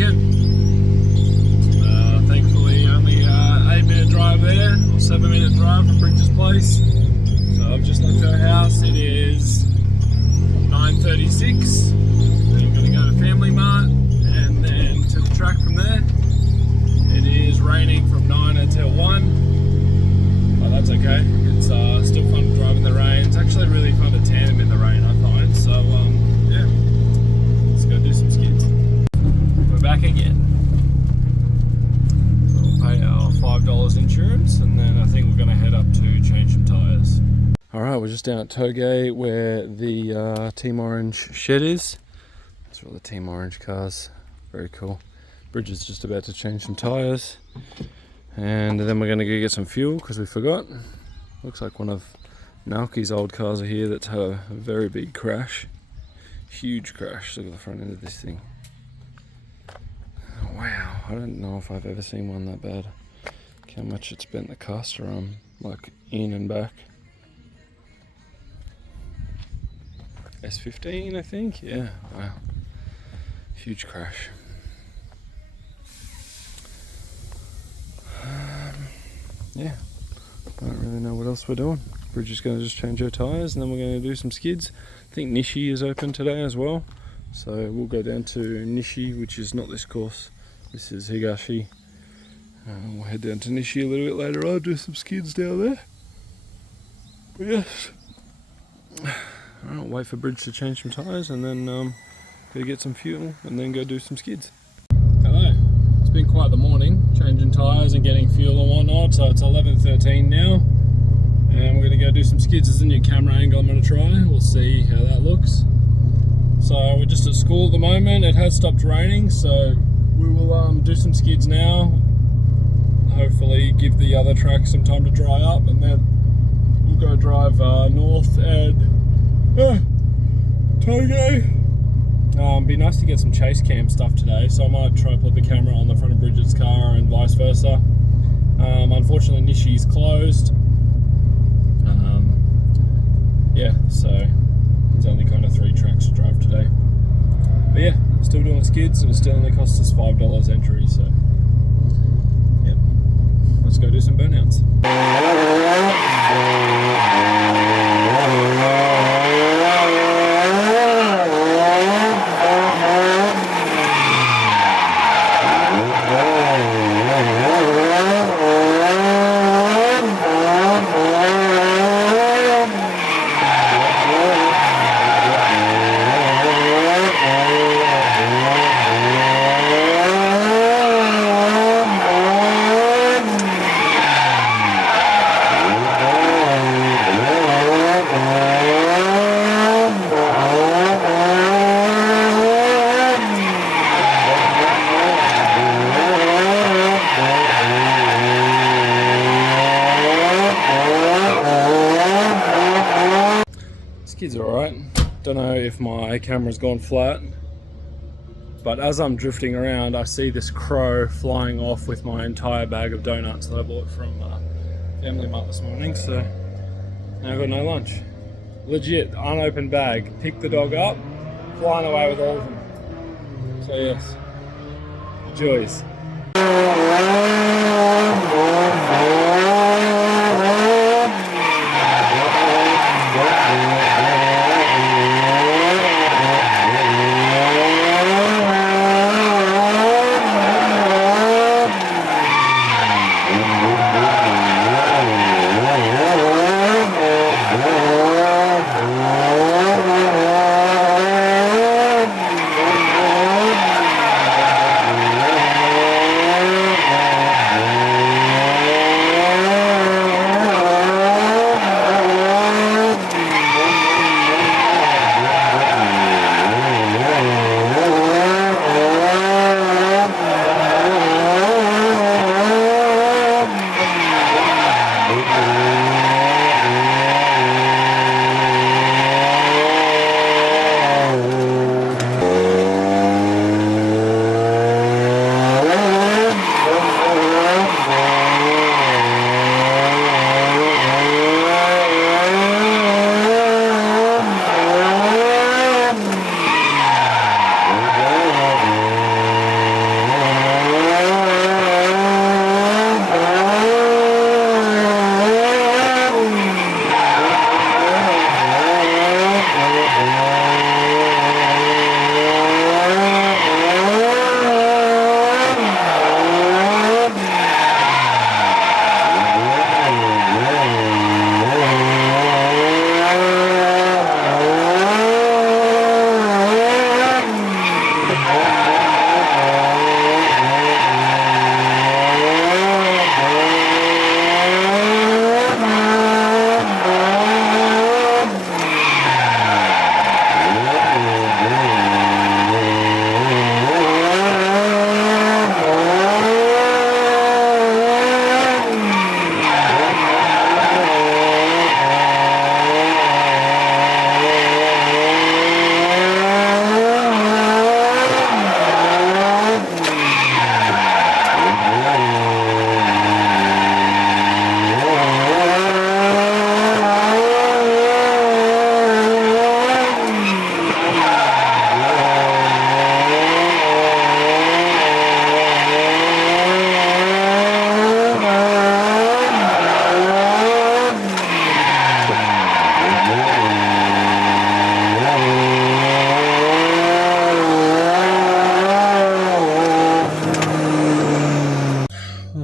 again. Thankfully only 8-minute drive there, or 7-minute drive from Bridges Place. So I've just left her house. It is 9:36. I'm going to go to Family Mart and then to the track from there. It is raining from 9 until 1, but that's okay. It's still fun to drive in the rain. It's actually really fun to tandem in the rain, I find. So yeah, let's go do some skids. We're back again. So we'll pay our $5 insurance, and then I think we're going to head up to change some tyres. Alright, we're just down at Togay where the Team Orange shed is. That's all the Team Orange cars. Very cool. Bridge is just about to change some tyres. And then we're going to go get some fuel because we forgot. Looks like one of Malky's old cars are here that's had a very big crash. Huge crash. Look at the front end of this thing. Oh, wow, I don't know if I've ever seen one that bad. Look how much it's bent the caster arm, like in and back. S15, I think. Yeah, wow. Huge crash. Yeah, I don't really know what else we're doing. We're just going to just change our tyres and then we're going to do some skids. I think Nishi is open today as well. So we'll go down to Nishi, which is not this course. This is Higashi. We'll head down to Nishi a little bit later on, do some skids down there. But yes. Alright, wait for Bridge to change some tyres and then go get some fuel and then go do some skids. Hello. It's been quite the morning, changing tyres and getting fuel and whatnot, so it's 11:13 now. And we're going to go do some skids. There's a new camera angle I'm going to try. We'll see how that looks. So we're just at school at the moment. It has stopped raining, so we will do some skids now. Hopefully give the other track some time to dry up, and then we'll go drive north and Togay. Be nice to get some chase cam stuff today, so I might try to put the camera on the front of Bridget's car and vice versa. Unfortunately Nishi's closed. Yeah, so there's only kind of 3 tracks to drive today. But yeah, still doing skids, and it still only costs us $5 entry, so yeah, let's go do some burnouts. Skids are alright. Don't know if my camera's gone flat, but as I'm drifting around I see this crow flying off with my entire bag of donuts that I bought from Family Mart this morning, so now I've got no lunch. Legit, unopened bag, picked the dog up, flying away with all of them. So yes, joys.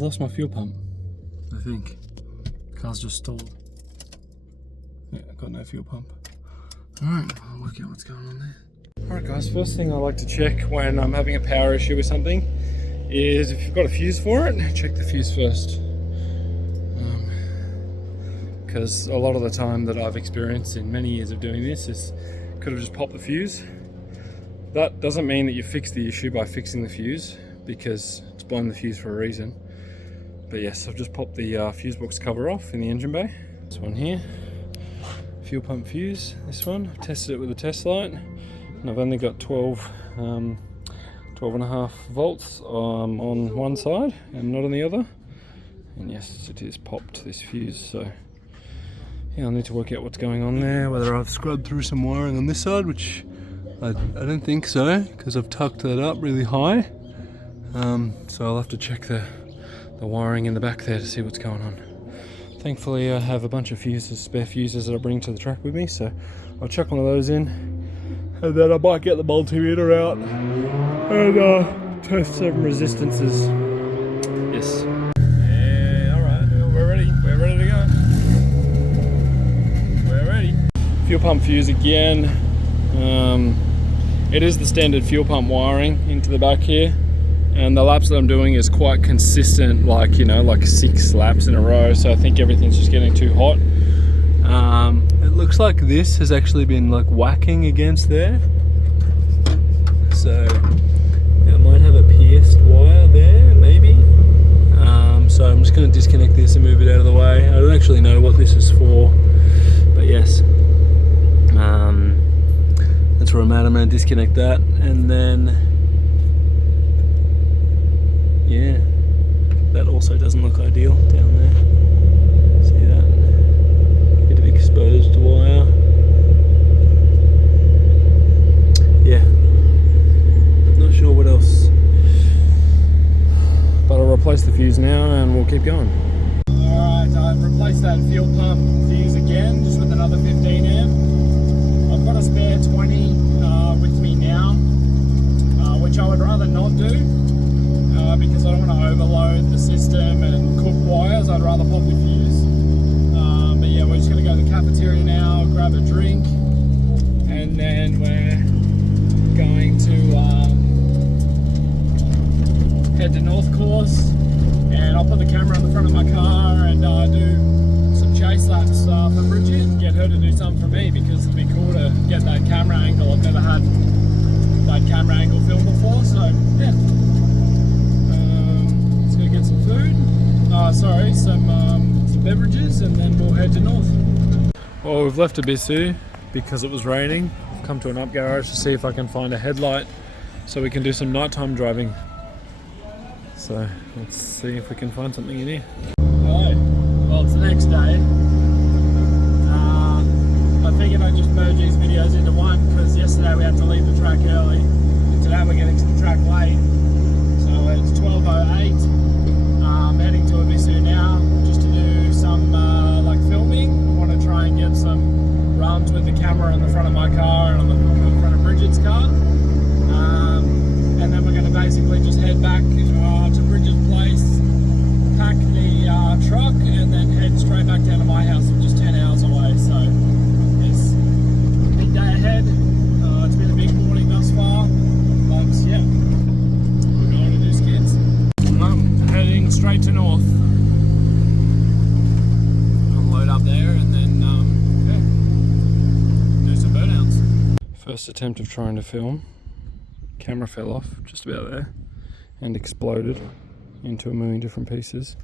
Lost my fuel pump, I think. The car's just stalled. Yeah, I've got no fuel pump. Alright, I'll work out what's going on there. Alright guys, first thing I like to check when I'm having a power issue with something is if you've got a fuse for it, check the fuse first. Because a lot of the time that I've experienced in many years of doing this is could have just popped the fuse. That doesn't mean that you fix the issue by fixing the fuse, because it's blown the fuse for a reason. But yes, I've just popped the fuse box cover off in the engine bay. This one here, fuel pump fuse, this one. I've tested it with a test light, and I've only got 12 and a half volts on one side and not on the other. And yes, it is popped, this fuse, so yeah, I'll need to work out what's going on there, whether I've scrubbed through some wiring on this side, which I don't think so, because I've tucked that up really high. So I'll have to check the wiring in the back there to see what's going on. Thankfully I have a bunch of fuses, spare fuses that I bring to the track with me, so I'll chuck one of those in, and then I might get the multimeter out and test some resistances. Yes. Yeah, alright, we're ready to go. We're ready. Fuel pump fuse again. It is the standard fuel pump wiring into the back here. And the laps that I'm doing is quite consistent, like, you know, like 6 laps in a row, so I think everything's just getting too hot. It looks like this has actually been like whacking against there. So I might have a pierced wire there, maybe. So I'm just going to disconnect this and move it out of the way. I don't actually know what this is for, but yes. That's where I'm at. I'm going to disconnect that, and then yeah, that also doesn't look ideal down there. See that? Bit of exposed wire. Yeah, not sure what else. But I'll replace the fuse now and we'll keep going. Alright, I've replaced that fuel pump fuse again, just with another 15 amp. I've got a spare 20 with me now, which I would rather not do. Because I don't want to overload the system and cook wires. I'd rather pop the fuse. But yeah, we're just going to go to the cafeteria now, grab a drink, and then we're going to head to North Course, and I'll put the camera on the front of my car and do some chase laps for Bridget and get her to do some for me, because it'd be cool to get that camera angle. I've never had that camera angle film before, so yeah. Get some food, some beverages, and then we'll head to North. Well, we've left Ebisu because it was raining. I've come to an up garage to see if I can find a headlight so we can do some nighttime driving. So let's see if we can find something in here. Alright, well, it's the next day. I figured I'd just merge these videos into one, because yesterday we had to leave the track early. Today we're getting to the track late. So it's 12:08. I'm heading to Ebisu now just to do some like filming. I want to try and get some runs with the camera in the front of my car tyre on the front of Bridget's car. And then we're going to basically just head back to Bridget's place, pack the truck, and then head straight back down to my house, which is 10 hours away. So it's a big day ahead. It's been a big morning thus far, but yeah, we're going to do skids. I'm heading straight to north. I'll load up there and then do some burnouts. First attempt of trying to film. Camera fell off just about there and exploded into a million different pieces.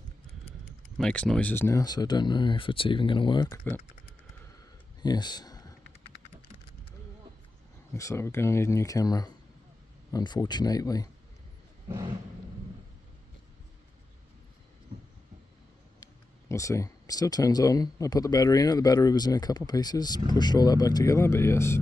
Makes noises now, so I don't know if it's even going to work, but yes. Looks like we're going to need a new camera, unfortunately. We'll see. Still turns on. I put the battery in it. The battery was in a couple pieces. Pushed all that back together, but yes.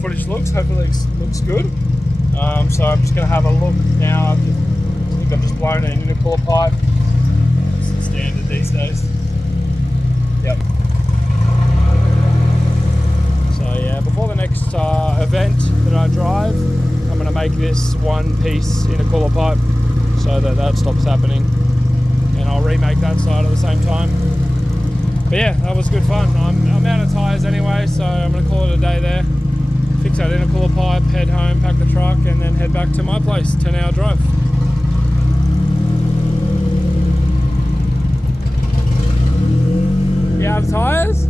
footage looks. Hopefully it looks good. So I'm just going to have a look now. I think I've just blown an intercooler pipe. It's the standard these days. Yep. So yeah, before the next event that I drive, I'm going to make this one piece in a cooler pipe so that stops happening, and I'll remake that side at the same time. But yeah, that was good fun. I'm out of tyres anyway, so I'm going to call it a day there. Fix that intercooler pipe, head home, pack the truck, and then head back to my place. 10-hour drive. You out of tyres?